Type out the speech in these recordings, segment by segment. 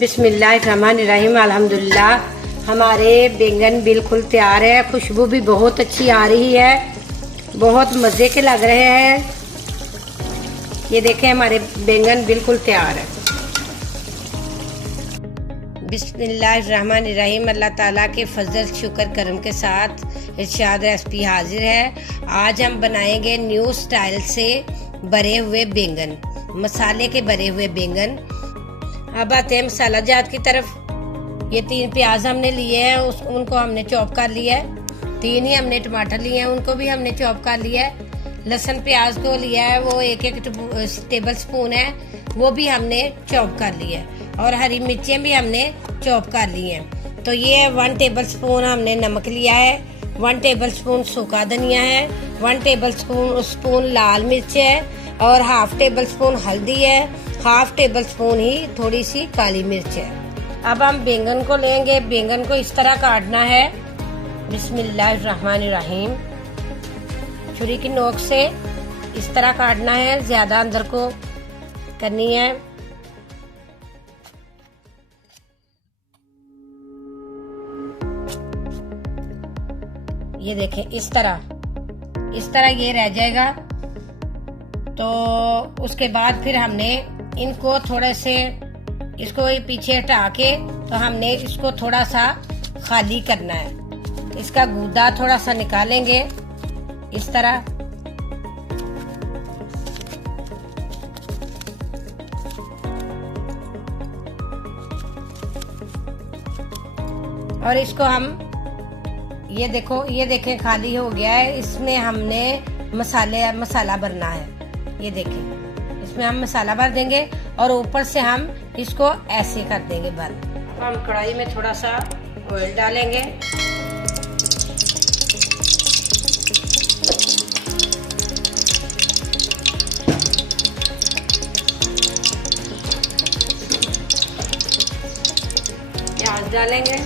बिस्मिल्लाहिर्रहमानिर्रहीम। अल्हम्दुलिल्लाह, हमारे बैंगन बिल्कुल तैयार है। खुशबू भी बहुत अच्छी आ रही है, बहुत मज़े के लग रहे हैं। ये देखें, हमारे बैंगन बिल्कुल तैयार है। बिस्मिल्लाहिर्रहमानिर्रहीम। अल्लाह ताला के फजल शुक्र करम के साथ इरशाद रेसिपी हाजिर है। आज हम बनाएंगे न्यू स्टाइल से भरे हुए बैंगन, मसाले के भरे हुए बैंगन। अब आते हैं मसाला जात की तरफ। ये 3 प्याज हमने लिए हैं, उनको हमने चॉप कर लिया है। 3 ही हमने टमाटर लिए हैं, उनको भी हमने चॉप कर लिया है। लहसुन प्याज को लिया है, वो 1-1 टेबल स्पून है, वो भी हमने चॉप कर लिया है। और हरी मिर्चें भी हमने चॉप कर ली हैं। तो ये 1 टेबल स्पून हमने नमक लिया है, 1 टेबल स्पून सूखा धनिया है, 1 टेबल स्पून लाल मिर्च है और 1/2 टेबल स्पून हल्दी है, 1/2 टेबल स्पून ही थोड़ी सी काली मिर्च है। अब हम बैंगन को लेंगे। बैंगन को इस तरह काटना है। बिस्मिल्लाहिर्रहमानिर्रहीम। छुरी की नोक से इस तरह काटना है, ज्यादा अंदर को करनी है। ये देखें, इस तरह ये रह जाएगा। तो उसके बाद फिर हमने इनको थोड़े से इसको पीछे हटा के, तो हमने इसको थोड़ा सा खाली करना है। इसका गूदा थोड़ा सा निकालेंगे इस तरह। और इसको हम ये देखें खाली हो गया है। इसमें हमने मसाला भरना है। ये देखें, इसमें हम मसाला भर देंगे और ऊपर से हम इसको ऐसे कर देंगे बंद। हम कढ़ाई में थोड़ा सा ऑयल डालेंगे। प्याज डालेंगे।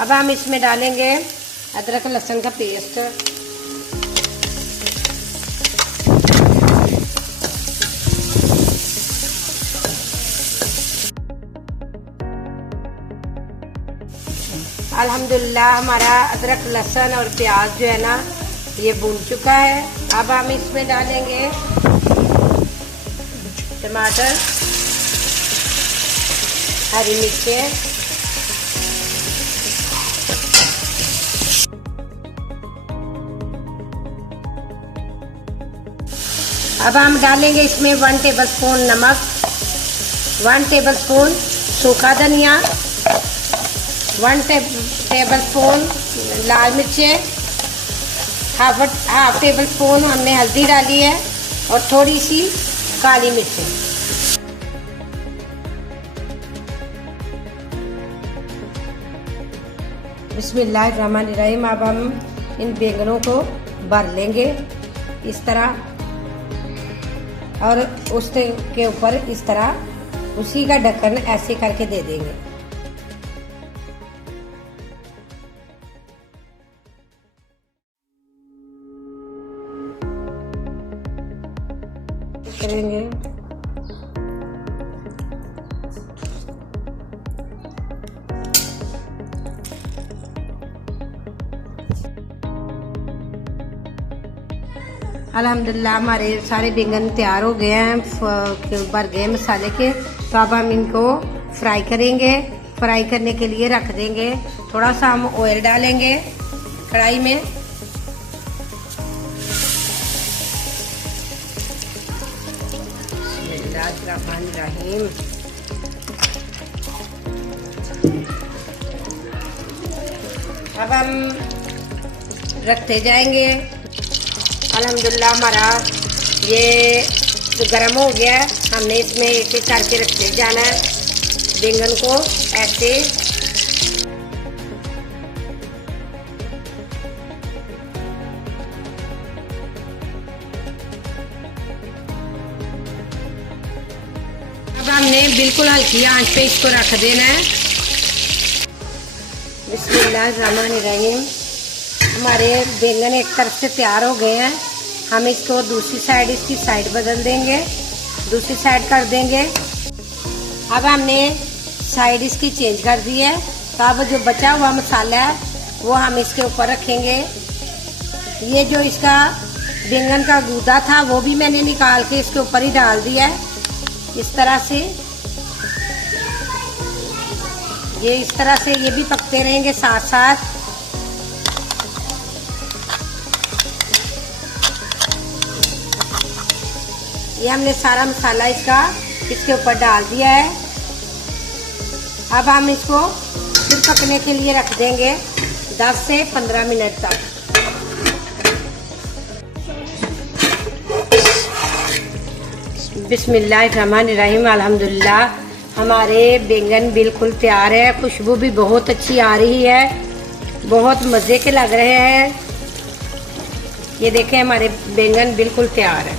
अब हम इसमें डालेंगे अदरक लहसुन का पेस्ट। अल्हम्दुलिल्लाह, हमारा अदरक लहसुन और प्याज जो है ना, ये भून चुका है। अब हम इसमें डालेंगे टमाटर, हरी मिर्चें, अब हम डालेंगे इसमें 1 टेबल स्पून नमक, 1 टेबल स्पून सूखा धनिया, 1 टेबल स्पून लाल मिर्चें, 1/2 टेबल स्पून हमने हल्दी डाली है और थोड़ी सी काली मिर्चें। बिस्मिल्लाहिर्रहमानिर्रहीम। अब हम इन बैंगनों को भर लेंगे इस तरह, और उसके ऊपर इस तरह उसी का ढक्कन ऐसे करके दे देंगे। करेंगे अल्हम्दुलिल्लाह, हमारे सारे बैंगन तैयार हो गए हैं, भर गए मसाले के। तो अब हम इनको फ्राई करेंगे। फ्राई करने के लिए रख देंगे। थोड़ा सा हम ऑयल डालेंगे कढ़ाई में। बिस्मिल्लाहिर्रहमानिर्रहीम। अब हम रखते जाएंगे। अल्हम्दुलिल्लाह, हमारा ये गरम हो गया है। हमने इसमें एक-एक करके रखते जाना है बैंगन को ऐसे। अब हमने बिल्कुल हल्की आंच पे इसको रख देना है। बिस्मिल्लाहिर्रहमानिर्रहीम। हमारे बैंगन एक तरफ से तैयार हो गए हैं। हम इसको दूसरी साइड, इसकी साइड बदल देंगे, दूसरी साइड कर देंगे। अब हमने साइड इसकी चेंज कर दी है, तो अब जो बचा हुआ मसाला है वो हम इसके ऊपर रखेंगे। ये जो इसका बैंगन का गूदा था वो भी मैंने निकाल के इसके ऊपर ही डाल दिया है। इस तरह से ये भी पकते रहेंगे साथ साथ। ये हमने सारा मसाला इसके ऊपर डाल दिया है। अब हम इसको फिर पकने के लिए रख देंगे 10 से 15 मिनट तक। बिस्मिल्लाहिर्रहमानिर्रहीम। अल्हम्दुलिल्लाह, हमारे बैंगन बिल्कुल तैयार है। खुशबू भी बहुत अच्छी आ रही है, बहुत मज़े के लग रहे हैं। ये देखें, हमारे बैंगन बिल्कुल तैयार है।